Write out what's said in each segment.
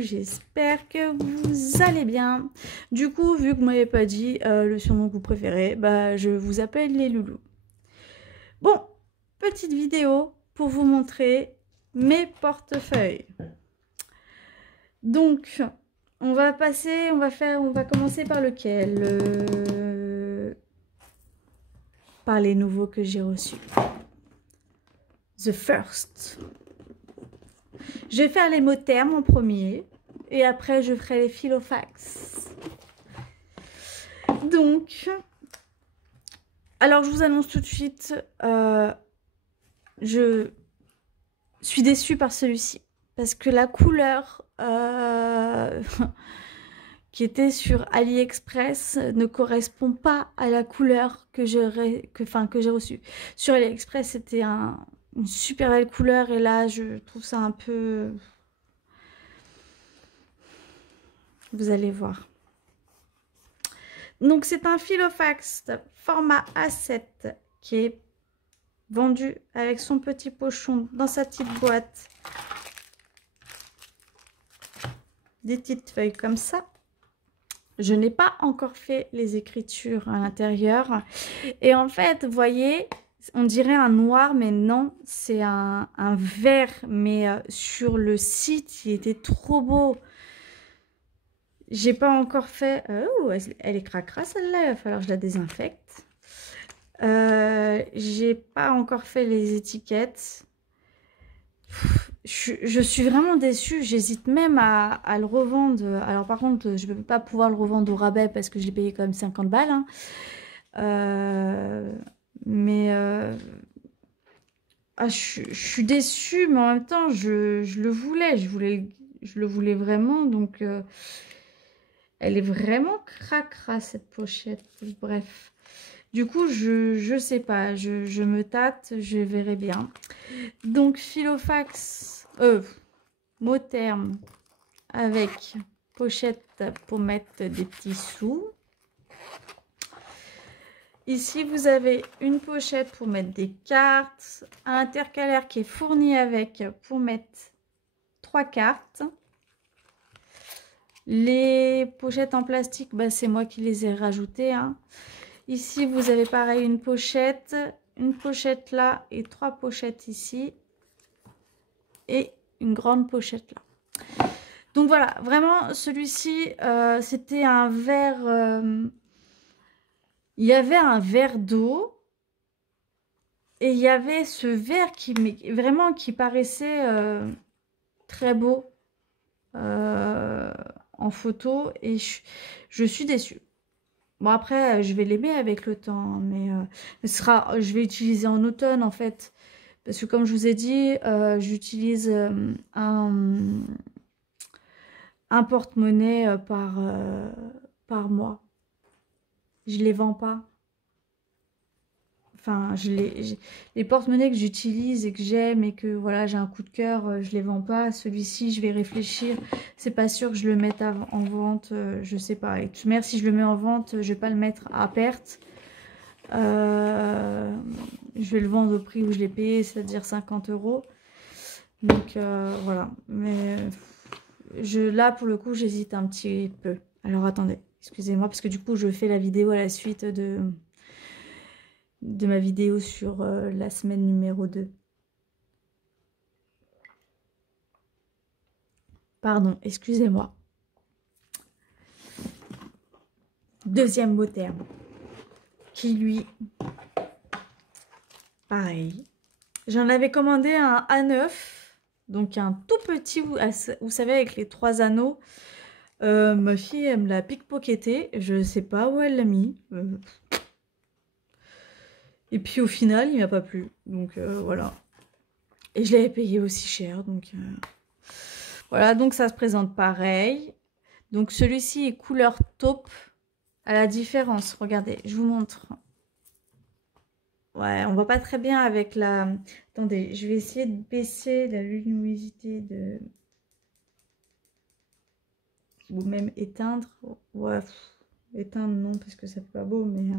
j'espère que vous allez bien. Du coup, vu que vous m'avez pas dit le surnom que vous préférez, bah je vous appelle les loulous. Bon, petite vidéo pour vous montrer mes portefeuilles. Donc, on va commencer par lequel par les nouveaux que j'ai reçus. The First. Je vais faire les mots termes en premier et après je ferai les filofax. Donc, alors je vous annonce tout de suite, je suis déçue par celui-ci parce que la couleur qui était sur AliExpress ne correspond pas à la couleur que j'ai reçue. Sur AliExpress, c'était une super belle couleur et là, je trouve ça un peu... Vous allez voir. Donc, c'est un filofax format A7 qui est vendu avec son petit pochon dans sa petite boîte. Des petites feuilles comme ça. Je n'ai pas encore fait les écritures à l'intérieur. Et en fait, vous voyez, on dirait un noir, mais non, c'est un vert. Mais sur le site, il était trop beau. J'ai pas encore fait... Oh, elle est cracra celle-là, il va falloir que je la désinfecte. J'ai pas encore fait les étiquettes. Je suis vraiment déçue, j'hésite même à le revendre. Alors par contre, je ne vais pas pouvoir le revendre au rabais parce que je l'ai payé quand même 50 balles. Hein. Je suis déçue, mais en même temps, je le voulais. Je le voulais vraiment. Donc, elle est vraiment cracra cette pochette. Bref. Du coup, je sais pas, je me tâte, je verrai bien. Donc, filofax, mot terme avec pochette pour mettre des petits sous. Ici, vous avez une pochette pour mettre des cartes, un intercalaire qui est fourni avec pour mettre 3 cartes. Les pochettes en plastique, bah, c'est moi qui les ai rajoutées. Hein. Ici, vous avez pareil une pochette là et 3 pochettes ici et une grande pochette là. Donc voilà, vraiment celui-ci, c'était un verre, il y avait un verre d'eau et il y avait ce verre qui paraissait très beau en photo et je suis déçue. Bon, après, je vais l'aimer avec le temps, mais je vais utiliser en automne, en fait. Parce que, comme je vous ai dit, j'utilise un porte-monnaie par mois. Je ne les vends pas. Enfin, les porte-monnaies que j'utilise et que j'aime et que voilà, j'ai un coup de cœur, je les vends pas. Celui-ci, je vais réfléchir. C'est pas sûr que je le mette en vente, je sais pas. Et de toute manière, si je le mets en vente, je vais pas le mettre à perte. Je vais le vendre au prix où je l'ai payé, c'est-à-dire 50 €. Donc voilà. Mais là, pour le coup, j'hésite un petit peu. Alors attendez, excusez-moi, parce que du coup, je fais la vidéo à la suite de ma vidéo sur la semaine numéro 2. Pardon, excusez-moi. Deuxième mot terme. Qui lui, pareil. J'en avais commandé un A9. Donc un tout petit, vous savez, avec les 3 anneaux. Ma fille, elle me l'a pickpocketé. Je ne sais pas où elle l'a mis. Et puis au final, il m'a pas plu. Donc voilà. Et je l'avais payé aussi cher. Donc voilà, donc ça se présente pareil. Donc celui-ci est couleur taupe. À la différence, regardez, je vous montre. Ouais, on voit pas très bien avec la... Attendez, je vais essayer de baisser la luminosité de... Ou même éteindre. Ouais, éteindre non, parce que ça fait pas beau, mais...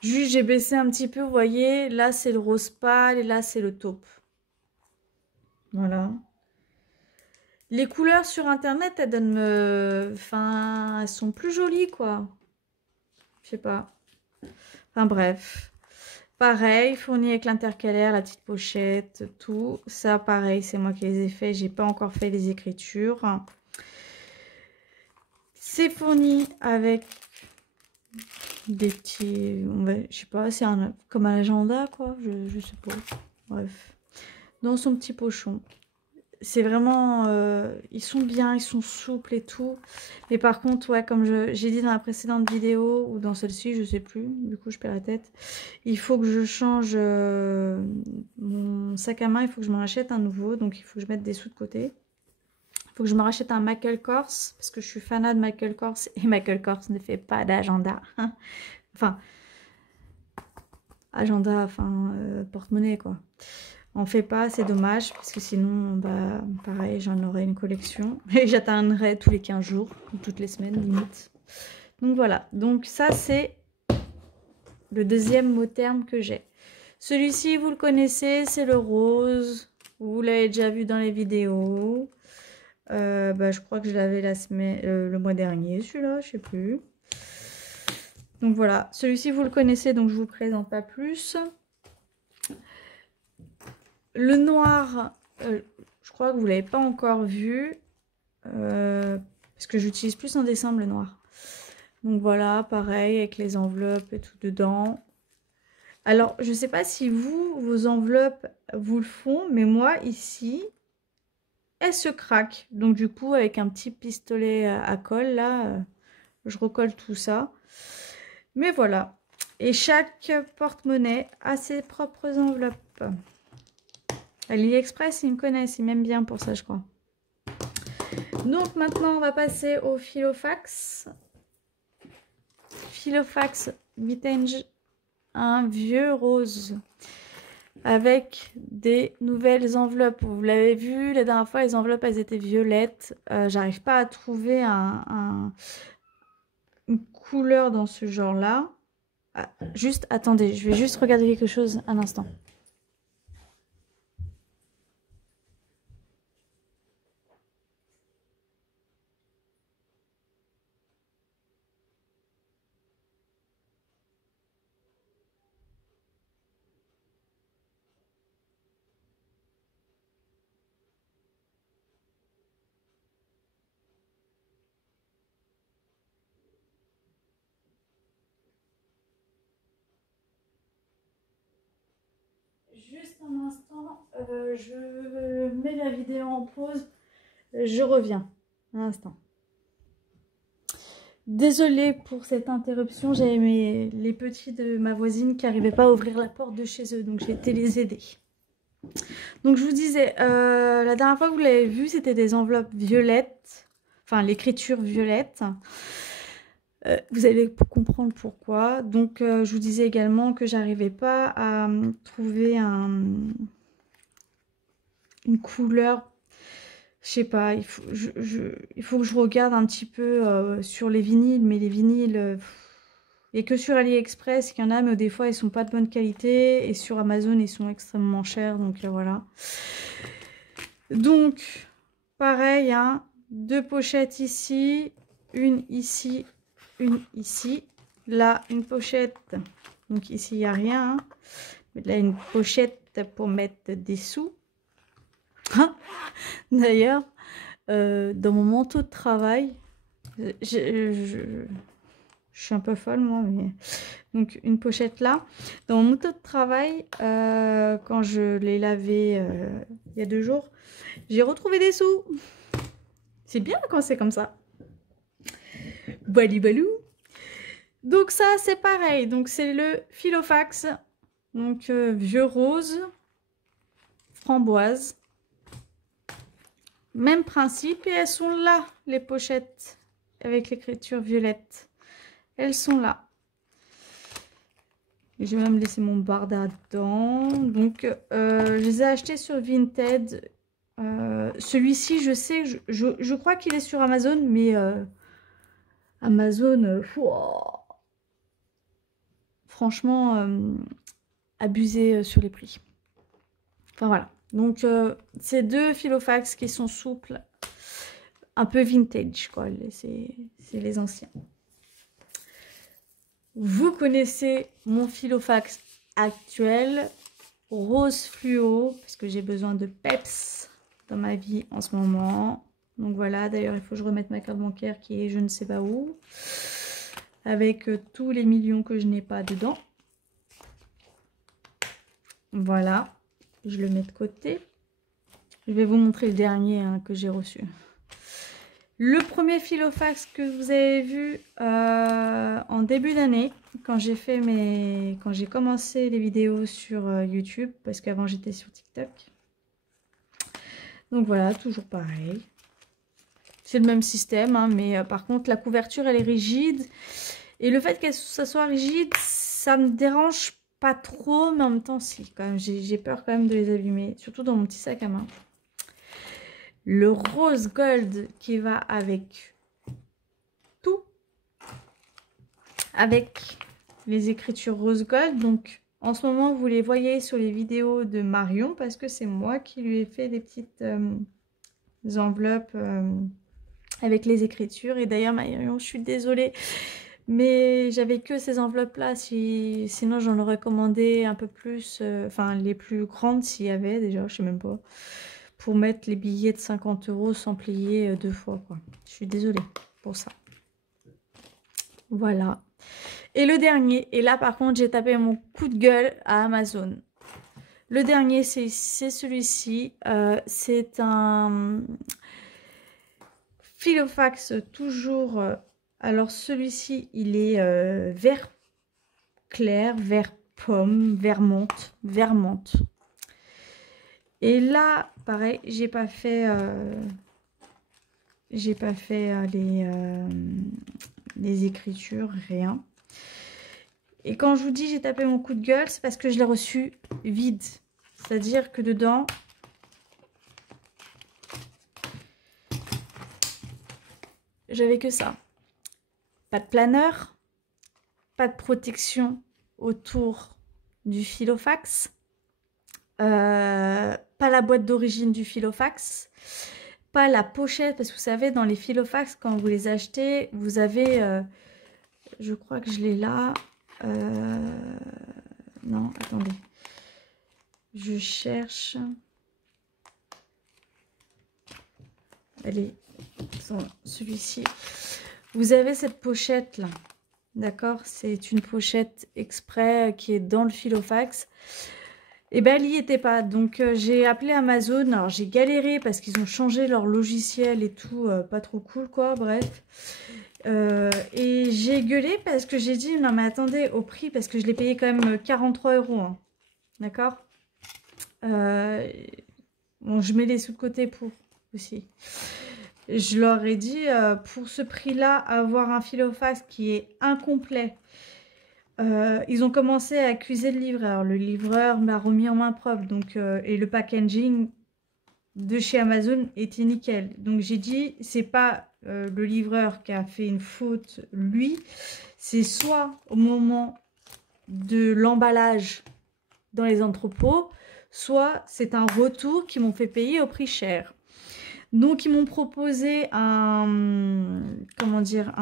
Juste, j'ai baissé un petit peu, vous voyez. Là, c'est le rose pâle et là, c'est le taupe. Voilà. Les couleurs sur internet, elles donnent enfin, elles sont plus jolies, quoi. Je sais pas. Enfin bref. Pareil, fourni avec l'intercalaire, la petite pochette, tout. Ça, pareil, c'est moi qui les ai fait. J'ai pas encore fait les écritures. C'est fourni avec des petits... je sais pas, c'est comme un agenda, quoi. Je sais pas. Bref. Dans son petit pochon. C'est vraiment... ils sont bien, ils sont souples et tout. Mais par contre, ouais, comme j'ai dit dans la précédente vidéo, ou dans celle-ci, je sais plus. Du coup, je perds la tête. Il faut que je change mon sac à main. Il faut que je m'en achète un nouveau. Donc, il faut que je mette des sous de côté. Il faut que je me rachète un Michael Kors. Parce que je suis fanat de Michael Kors. Et Michael Kors ne fait pas d'agenda. Enfin, agenda, enfin, porte-monnaie, quoi. On fait pas, c'est dommage, parce que sinon, bah, pareil, j'en aurais une collection. Et j'atteindrais tous les 15 jours, ou toutes les semaines, limite. Donc voilà, donc ça, c'est le deuxième mot terme que j'ai. Celui-ci, vous le connaissez, c'est le rose. Vous l'avez déjà vu dans les vidéos. Bah, je crois que je l'avais le mois dernier, celui-là, je sais plus. Donc voilà, celui-ci, vous le connaissez, donc je vous présente pas plus. Le noir, je crois que vous ne l'avez pas encore vu. Parce que j'utilise plus en décembre le noir. Donc voilà, pareil, avec les enveloppes et tout dedans. Alors, je ne sais pas si vos enveloppes, vous le font. Mais moi, ici, elles se craquent. Donc du coup, avec un petit pistolet à colle, là, je recolle tout ça. Mais voilà. Et chaque porte-monnaie a ses propres enveloppes. AliExpress, ils me connaissent, ils m'aiment bien pour ça, je crois. Donc maintenant, on va passer au Filofax. Filofax Vintage, un vieux rose. Avec des nouvelles enveloppes. Vous l'avez vu, la dernière fois, les enveloppes, elles étaient violettes. J'arrive pas à trouver une couleur dans ce genre-là. Ah, juste, attendez, je vais juste regarder quelque chose un instant. Juste un instant, je mets la vidéo en pause. Je reviens. Un instant. Désolée pour cette interruption, j'avais les petits de ma voisine qui n'arrivaient pas à ouvrir la porte de chez eux, donc j'ai été les aider. Donc je vous disais, la dernière fois que vous l'avez vu, c'était des enveloppes violettes, enfin l'écriture violette. Vous allez comprendre pourquoi. Donc je vous disais également que j'arrivais pas à trouver une couleur. Je sais pas, il faut que je regarde un petit peu sur les vinyles, mais les vinyles, il n'y a que sur AliExpress qu'il y en a, mais des fois ils sont pas de bonne qualité, et sur Amazon ils sont extrêmement chers, donc voilà. Donc, pareil, hein, deux pochettes ici, une ici, une ici. Là, une pochette, donc ici il n'y a rien, hein. Mais là, une pochette pour mettre des sous. D'ailleurs, dans mon manteau de travail, je suis un peu folle moi, mais donc une pochette là. Dans mon manteau de travail, quand je l'ai lavé il y a 2 jours, j'ai retrouvé des sous. C'est bien quand c'est comme ça. Balibalou. Donc ça c'est pareil. Donc c'est le Filofax. Donc vieux rose, framboise. Même principe, et elles sont là, les pochettes, avec l'écriture violette. Elles sont là. Je vais même laisser mon barda dedans. Donc, je les ai achetés sur Vinted. Celui-ci, je sais, je crois qu'il est sur Amazon, mais Amazon, franchement, abusé sur les prix. Enfin, voilà. Donc, ces deux Filofax qui sont souples. un peu vintage, quoi. C'est les anciens. Vous connaissez mon Filofax actuel, rose fluo, parce que j'ai besoin de peps dans ma vie en ce moment. Donc voilà, d'ailleurs, il faut que je remette ma carte bancaire qui est je ne sais pas où, avec tous les millions que je n'ai pas dedans. Voilà, je le mets de côté. Je vais vous montrer le dernier hein, que j'ai reçu. Le premier Filofax que vous avez vu en début d'année, quand j'ai commencé les vidéos sur YouTube, parce qu'avant j'étais sur TikTok. Donc voilà, toujours pareil. C'est le même système, hein, mais par contre la couverture elle est rigide. Et le fait que ça soit rigide, ça me dérange pas trop, mais en même temps si, quand même, j'ai peur quand même de les abîmer, surtout dans mon petit sac à main. Le rose gold qui va avec tout, avec les écritures rose gold. Donc en ce moment vous les voyez sur les vidéos de Marion parce que c'est moi qui lui ai fait des petites enveloppes avec les écritures. Et d'ailleurs Marion, je suis désolée mais j'avais que ces enveloppes là, sinon j'en aurais commandé un peu plus, enfin les plus grandes s'il y avait déjà, je sais même pas, pour mettre les billets de 50 € sans plier 2 fois quoi. Je suis désolée pour ça. Voilà. Et le dernier, et là par contre j'ai tapé mon coup de gueule à Amazon. Le dernier c'est celui-ci, c'est un Filofax toujours, alors celui-ci il est vert clair, vert pomme, vert menthe. Et là pareil j'ai pas fait les écritures, rien. Et quand je vous dis j'ai tapé mon coup de gueule, c'est parce que je l'ai reçu vide. C'est-à-dire que dedans, j'avais que ça. Pas de planeur, pas de protection autour du Filofax, pas la boîte d'origine du Filofax, pas la pochette, parce que vous savez, dans les Filofax, quand vous les achetez, vous avez, je crois que je l'ai là, non, attendez, je cherche, allez, celui-ci, vous avez cette pochette là, d'accord, c'est une pochette exprès qui est dans le Filofax. Et ben elle n'y était pas, donc j'ai appelé Amazon, alors j'ai galéré parce qu'ils ont changé leur logiciel et tout, pas trop cool quoi, bref. Et j'ai gueulé parce que j'ai dit non mais attendez, au prix, parce que je l'ai payé quand même 43 €, hein, d'accord. Bon, je mets les sous de côté pour aussi. Je leur ai dit pour ce prix là, avoir un Filofax qui est incomplet. Ils ont commencé à accuser le livreur. Le livreur m'a remis en main propre. Donc, et le packaging de chez Amazon était nickel. Donc j'ai dit, c'est pas le livreur qui a fait une faute, lui. C'est soit au moment de l'emballage dans les entrepôts, soit c'est un retour qui m'ont fait payer au prix cher. Donc, ils m'ont proposé un, comment dire,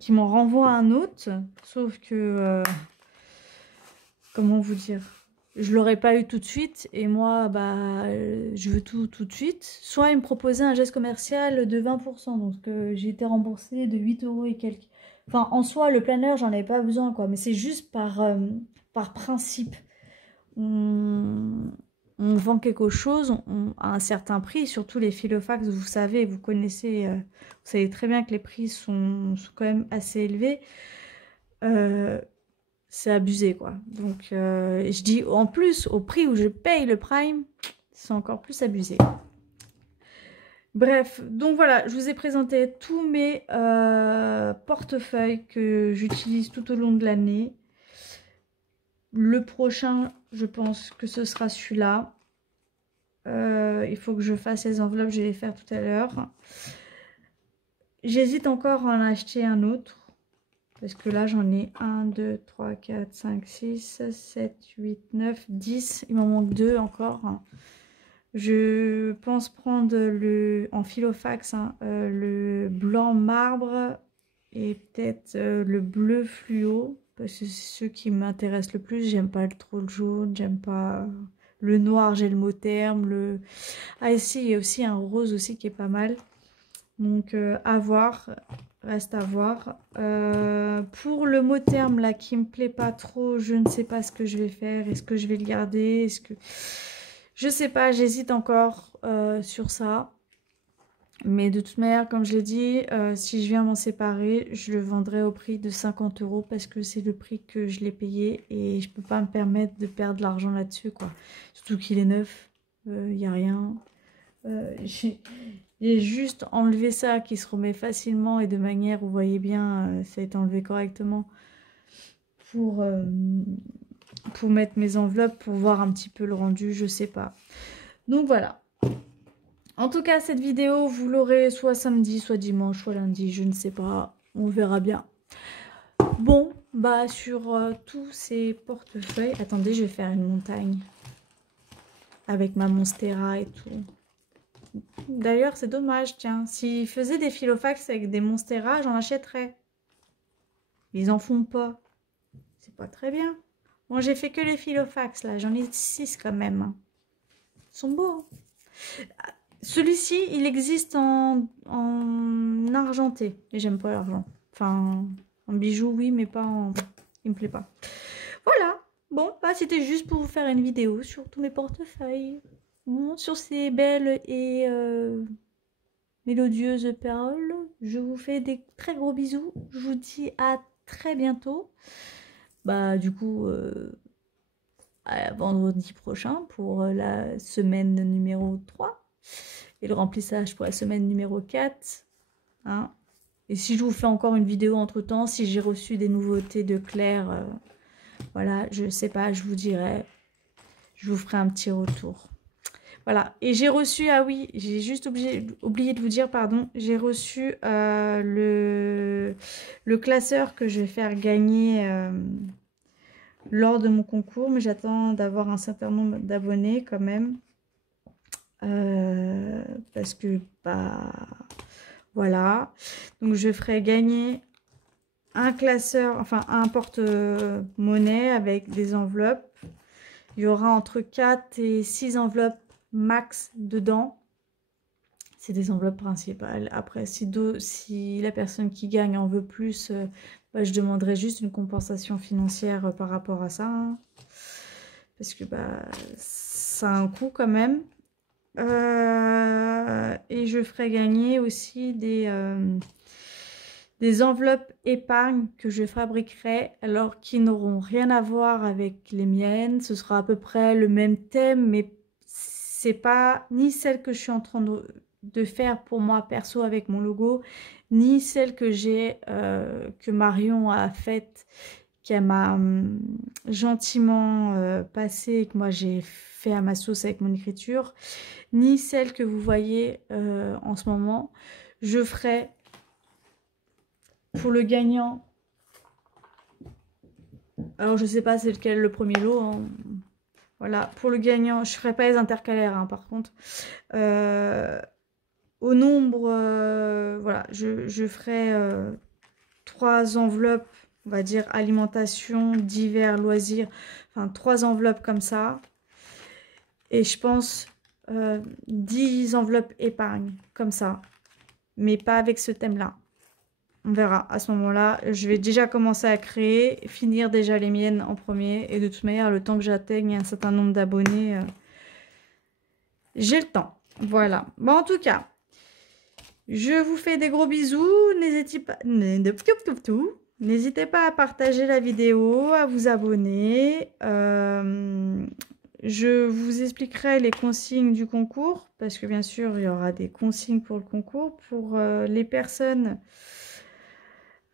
qui m'en renvoie un autre, sauf que, comment vous dire, je l'aurais pas eu tout de suite, et moi, bah, je veux tout de suite. Soit ils me proposaient un geste commercial de 20%, donc j'ai été remboursée de 8 € et quelques. Enfin, en soi, le planeur, j'en avais pas besoin, quoi, mais c'est juste par principe. On vend quelque chose à un certain prix, surtout les Filofax, vous savez, vous connaissez, vous savez très bien que les prix sont quand même assez élevés. C'est abusé quoi. Donc je dis en plus au prix où je paye le Prime, c'est encore plus abusé. Bref, donc voilà, je vous ai présenté tous mes portefeuilles que j'utilise tout au long de l'année. Le prochain, je pense que ce sera celui-là. Il faut que je fasse les enveloppes, je vais les faire tout à l'heure. J'hésite encore à en acheter un autre. Parce que là, j'en ai 1, 2, 3, 4, 5, 6, 7, 8, 9, 10. Il m'en manque 2 encore. Je pense prendre en filofax hein, le blanc marbre et peut-être le bleu fluo parce que c'est ceux qui m'intéressent le plus. J'aime pas trop le jaune, j'aime pas le noir, j'ai le mot terme. Ah ici il y a aussi un rose aussi qui est pas mal. Donc à voir, reste à voir. Pour le mot terme là qui me plaît pas trop, je ne sais pas ce que je vais faire. Est-ce que je vais le garder? Est-ce que... Je sais pas, j'hésite encore sur ça. Mais de toute manière, comme je l'ai dit, si je viens m'en séparer, je le vendrai au prix de 50 € parce que c'est le prix que je l'ai payé et je peux pas me permettre de perdre de l'argent là-dessus, quoi. Surtout qu'il est neuf, il n'y a rien. J'ai juste enlevé ça qui se remet facilement et de manière, vous voyez bien, ça a été enlevé correctement pour mettre mes enveloppes, pour voir un petit peu le rendu, je sais pas. Donc voilà. En tout cas, cette vidéo, vous l'aurez soit samedi, soit dimanche, soit lundi, je ne sais pas. On verra bien. Bon, bah sur tous ces portefeuilles... Attendez, je vais faire une montagne. Avec ma Monstera et tout. D'ailleurs, c'est dommage, tiens. S'ils faisaient des filofax avec des Monstera, j'en achèterais. Ils en font pas. C'est pas très bien. Bon, j'ai fait que les filofax, là. J'en ai 6 quand même. Ils sont beaux. Hein. Celui-ci, il existe en argenté. Et j'aime pas l'argent. Enfin, en bijoux, oui, mais pas en... Il me plaît pas. Voilà. Bon, bah, c'était juste pour vous faire une vidéo sur tous mes portefeuilles. Bon, sur ces belles et mélodieuses paroles, je vous fais des très gros bisous. Je vous dis à très bientôt. Bah, du coup... à vendredi prochain pour la semaine numéro 3 et le remplissage pour la semaine numéro 4. Hein. Et si je vous fais encore une vidéo entre temps, si j'ai reçu des nouveautés de Claire, voilà, je sais pas, je vous dirai. Je vous ferai un petit retour. Voilà, et j'ai reçu, ah oui, j'ai juste oublié de vous dire, pardon, j'ai reçu le classeur que je vais faire gagner lors de mon concours, mais j'attends d'avoir un certain nombre d'abonnés quand même. Parce que, bah, voilà. Donc, je ferai gagner un classeur, enfin, un porte-monnaie avec des enveloppes. Il y aura entre 4 et 6 enveloppes max dedans. C'est des enveloppes principales. Après, si la personne qui gagne en veut plus, bah, je demanderai juste une compensation financière par rapport à ça. Hein. Parce que bah, ça a un coût quand même. Et je ferai gagner aussi des enveloppes épargne que je fabriquerai, alors qui n'auront rien à voir avec les miennes. Ce sera à peu près le même thème, mais c'est pas ni celle que je suis en train de faire pour moi perso avec mon logo, ni celle que j'ai que Marion a faite, qu'elle m'a gentiment passée et que moi j'ai fait à ma sauce avec mon écriture, ni celle que vous voyez en ce moment. Je ferai pour le gagnant, alors je sais pas c'est lequel le premier lot, hein. Voilà, pour le gagnant, je ferai pas les intercalaires hein, par contre. Au nombre, voilà, je ferai 3 enveloppes, on va dire alimentation, divers, loisirs, enfin 3 enveloppes comme ça. Et je pense 10 enveloppes épargne, comme ça. Mais pas avec ce thème-là. On verra à ce moment-là. Je vais déjà commencer à créer, finir déjà les miennes en premier. Et de toute manière, le temps que j'atteigne un certain nombre d'abonnés, j'ai le temps. Voilà. Bon, en tout cas, je vous fais des gros bisous. N'hésitez pas à partager la vidéo, à vous abonner. Je vous expliquerai les consignes du concours, parce que bien sûr, il y aura des consignes pour le concours. Pour les personnes...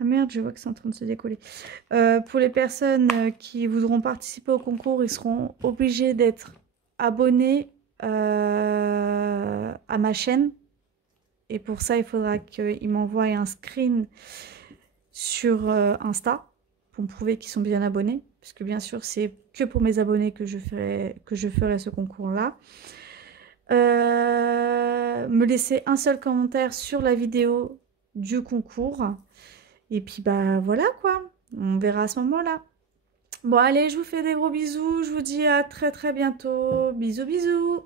Ah merde, je vois que c'est en train de se décoller. Pour les personnes qui voudront participer au concours, ils seront obligés d'être abonnés à ma chaîne. Et pour ça, il faudra qu'ils m'envoient un screen sur Insta pour me prouver qu'ils sont bien abonnés. Parce que bien sûr, c'est que pour mes abonnés que je ferai ce concours-là. Me laisser un seul commentaire sur la vidéo du concours. Et puis bah voilà quoi, on verra à ce moment-là. Bon allez, je vous fais des gros bisous, je vous dis à très très bientôt. Bisous bisous.